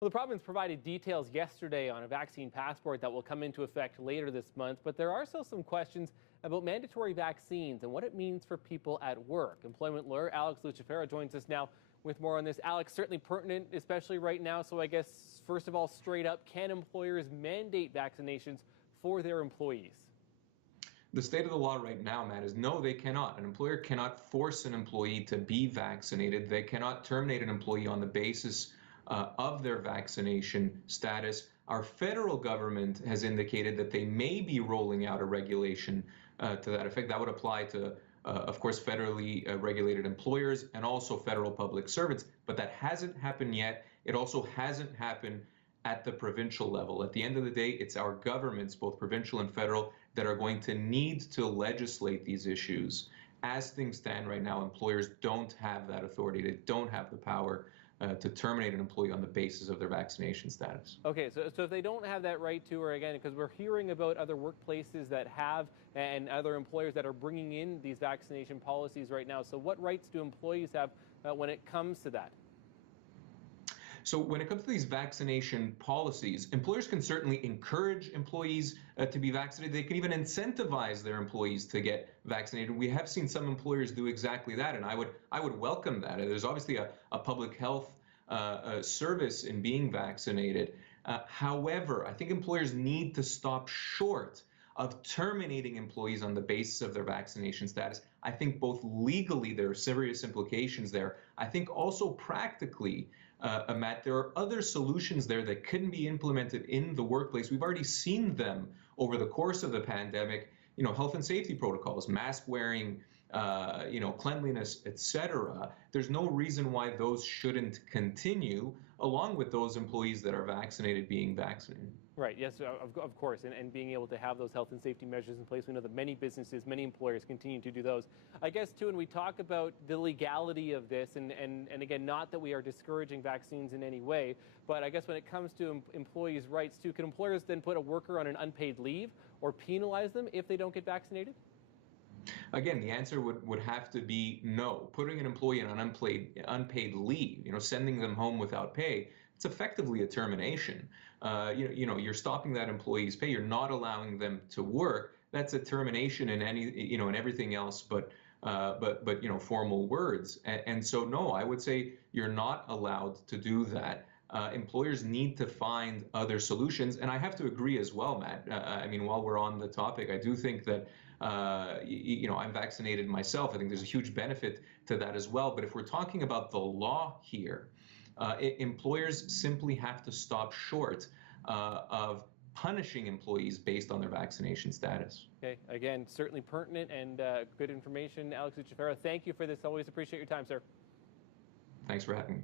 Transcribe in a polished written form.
Well, the province provided details yesterday on a vaccine passport that will come into effect later this month, but there are still some questions about mandatory vaccines and what it means for people at work. Employment lawyer Alex Lucifero joins us now with more on this. Alex, certainly pertinent, especially right now. So I guess, first of all, straight up, can employers mandate vaccinations for their employees? The state of the law right now, Matt, is no, they cannot. An employer cannot force an employee to be vaccinated. They cannot terminate an employee on the basis of their vaccination status. Our federal government has indicated that they may be rolling out a regulation to that effect. That would apply to, of course, federally regulated employers and also federal public servants. But that hasn't happened yet. It also hasn't happened at the provincial level. At the end of the day, it's our governments, both provincial and federal, that are going to need to legislate these issues. As things stand right now, employers don't have that authority. They don't have the power to terminate an employee on the basis of their vaccination status. Okay, so if they don't have that right to, or again, because we're hearing about other workplaces that have and other employers that are bringing in these vaccination policies right now. So what rights do employees have when it comes to that? So when it comes to these vaccination policies, employers can certainly encourage employees to be vaccinated. They can even incentivize their employees to get vaccinated. We have seen some employers do exactly that, and I would welcome that. There's obviously a public health service in being vaccinated. However, I think employers need to stop short of terminating employees on the basis of their vaccination status. I think both legally there are serious implications there. I think also practically, Matt, there are other solutions there that couldn't be implemented in the workplace. We've already seen them over the course of the pandemic. You know, health and safety protocols, mask wearing, cleanliness, etc. There's no reason why those shouldn't continue, along with those employees that are vaccinated being vaccinated. Right, yes, of course, and being able to have those health and safety measures in place. We know that many businesses, many employers continue to do those. I guess, too, and we talk about the legality of this, and again, not that we are discouraging vaccines in any way, but I guess when it comes to employees' rights, too, can employers then put a worker on an unpaid leave or penalize them if they don't get vaccinated? Again, the answer would have to be no. Putting an employee on unpaid leave, sending them home without pay, it's effectively a termination. You're stopping that employee's pay. You're not allowing them to work. That's a termination in in everything else but formal words. And so, no, I would say you're not allowed to do that. Employers need to find other solutions. And I have to agree as well, Matt. While we're on the topic, I do think that, I'm vaccinated myself. I think there's a huge benefit to that as well. But if we're talking about the law here, employers simply have to stop short of punishing employees based on their vaccination status. Okay, again, certainly pertinent and good information. Alex Lucifero, thank you for this. Always appreciate your time, sir. Thanks for having me.